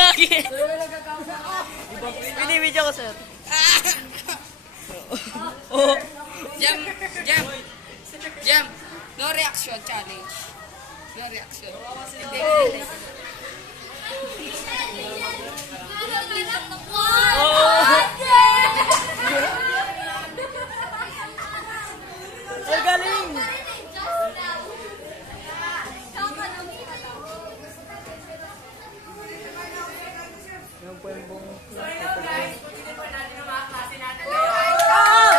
Gagi! Binibidyo ko, sir. Oh. Jam. No reaction challenge. No reaction. Ang galing! Yung po yung buong...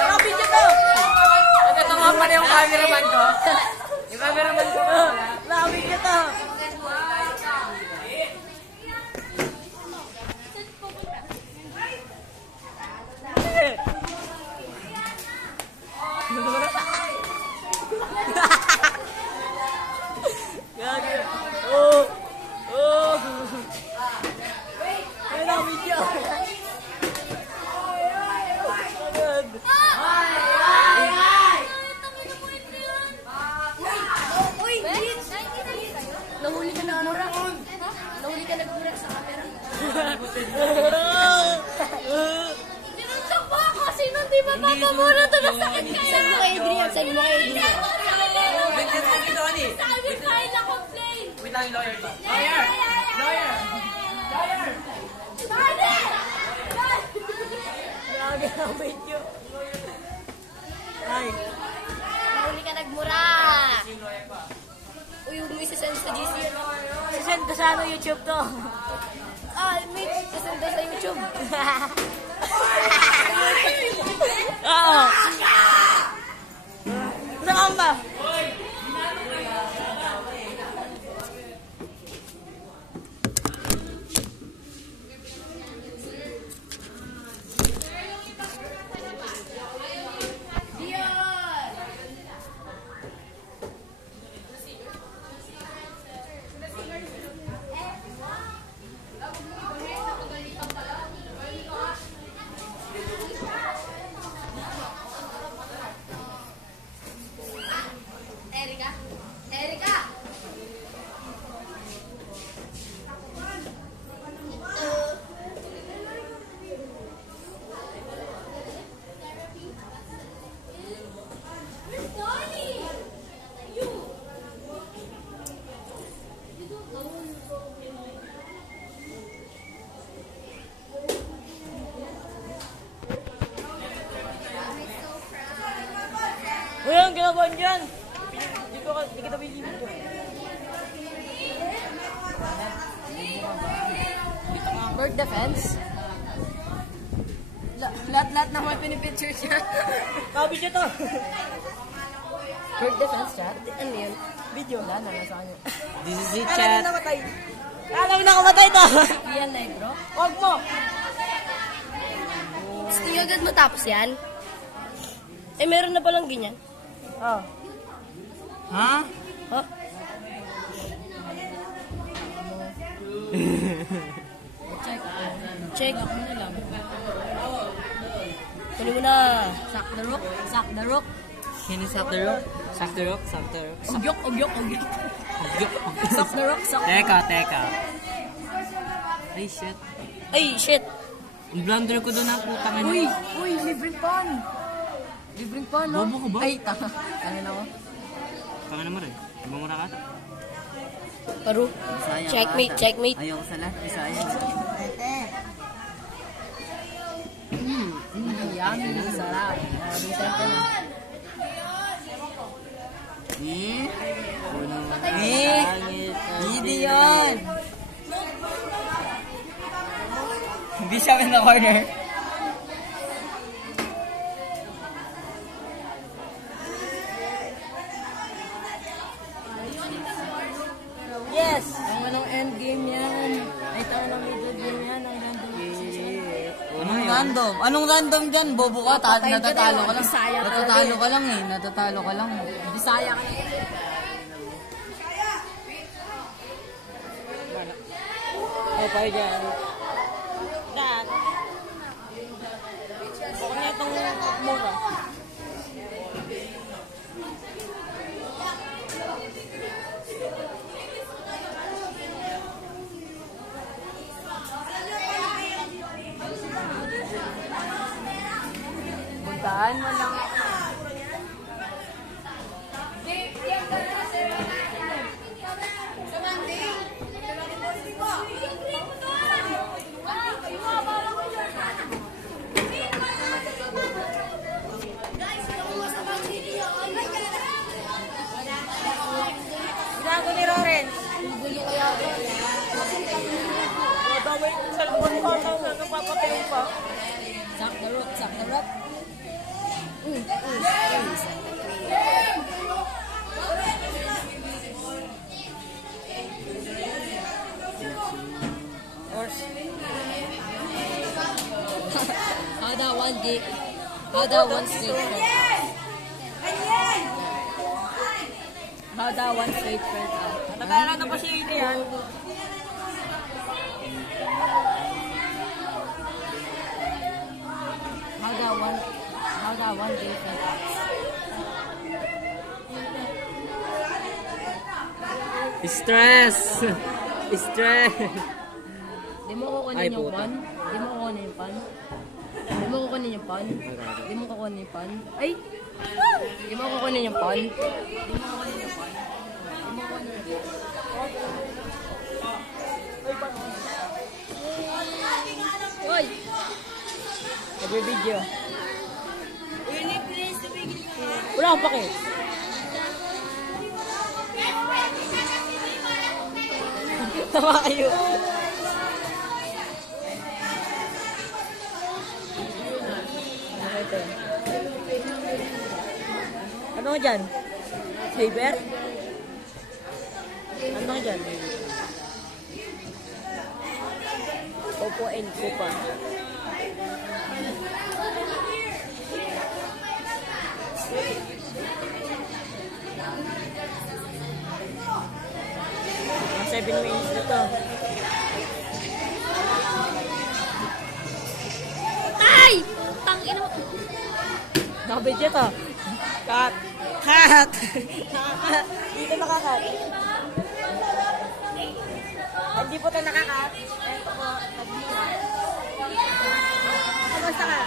Nakabidyo to! Ito nga pala yung cameraman ko. Yung cameraman ko. Nakabidyo to! Gagi. Oh. Oh. Ay, nakabidyo. Nahuli ka nagmura. Nahuli ka nagmura sa camera. Tinuntok mo ako. Sino di ba papamura to? Masakit kaya. Saan mo kay Adrian? Saan mo kay Adrian? Sabi tayo na complain. Wait lang yung lawyer ko. Lawyer! Lawyer! Lawyer! Gagi, nakabidyo. Ay. Nahuli ka nagmura. Uy, huwag mo isasend sa GC yun. Sisend ko sa ano YouTube to. Ay, may isasend daw sa YouTube. Oo. Saan ba? Erika! Uy, ang ginagawa dyan. Hindi kita bibigyan ko. Bird defense? Lahat-lahat naman pinipicture siya. Nakabidyo to. Bird defense chat? Ano yun? Video. Wala na, nasa kanya. This is it, Alam chat. mo namatay. Alam mo nakamatay to. Iyan na yun, bro. Huwag mo. Gusto nyo agad matapos yan? Eh, meron na palang ganyan. Oh. Ha? Huh? Check. Ako na lang. Kunin mo na. Sack the rook. Sack the rook. Can you suck the rock? Suck the rock, suck the rock. Ugyok. Sack the rook. Sack. Teka. Ay, shit. Ay, shit. Ang blunder ko doon ang putang ina. Uy, libreng pan. Libreng pan, no? Bobo ka ba? Ay, tanga. Tanga na ako. Tanga naman rin. Ibang ka. Paro. Checkmate. Ayaw ko sa lahat. Bisaya. Yummy. Sarap. Bisaya ka na. Hindi yun! Hindi siya in the corner. Yes. Ang anong endgame yan? Ay, tao ng middle game yan. Ang random decision. Anong random? Anong random dyan? Bobo ka? Natatalo ka lang. Bisaya ka Natatalo ka lang eh. Natatalo ka lang. Bisaya ka na. Oh, tayo dyan. Dad. Baka niya itong mura. Daan mo lang ako. Gago ni Loren. Damay yung cellphone ko. Nagpapatayin pa. Sack the rope, sack the rope. How that one game? How that one straight friend? How that one straight friend? Nagkala na pa siya yun yan. How that one day friend? Stress! Stress! Di mo kukunin Ay, yung puta. pan? Di mo kukunin yung pan? Di mo kukunin yung pan? Di mo kukunin yung pan? Ay! Di mo kukunin yung pan? Hoy! Nagbe-video. Wala akong pake. Tama kayo. Ito. Ano nga dyan? Saber? Ano nga dyan? Opo and Kupa. Mga 7 minutes na to. Ay! Tangin mo. Nakabidyo to. Cut! Cut! Dito nakakat. Hindi po ito nakakat. Ito po. Kamusta ka?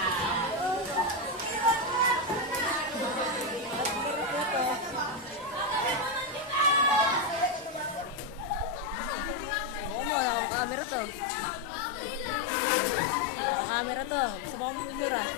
Oo mo, naka-camera to. Naka-camera to. Gusto mo akong picture ah.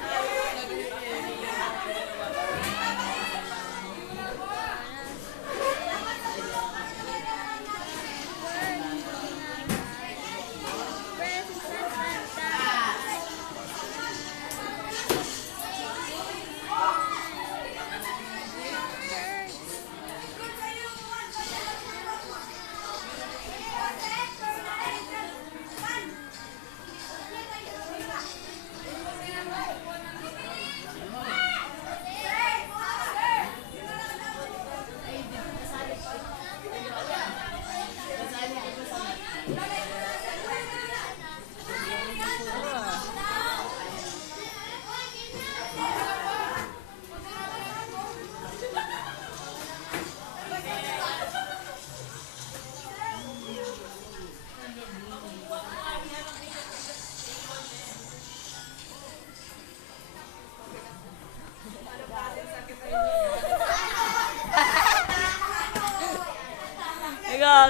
Ikaw.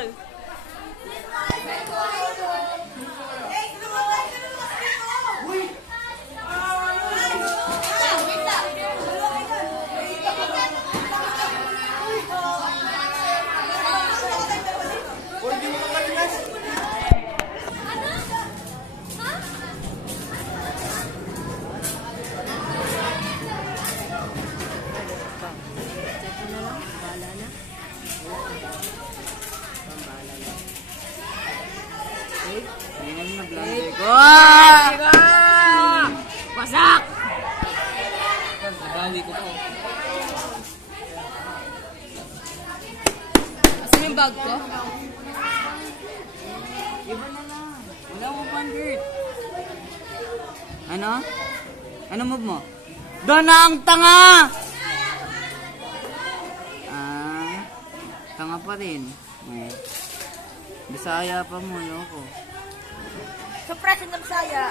Wasak! Nabali ko to. Asan yung bag ko? Iba na lang. Wala mo pandit. Ano? Ano move mo? Doon na ang tanga! Ah, tanga pa rin. Eh. Bisaya pa mo, loko. Sa present ng Bisaya.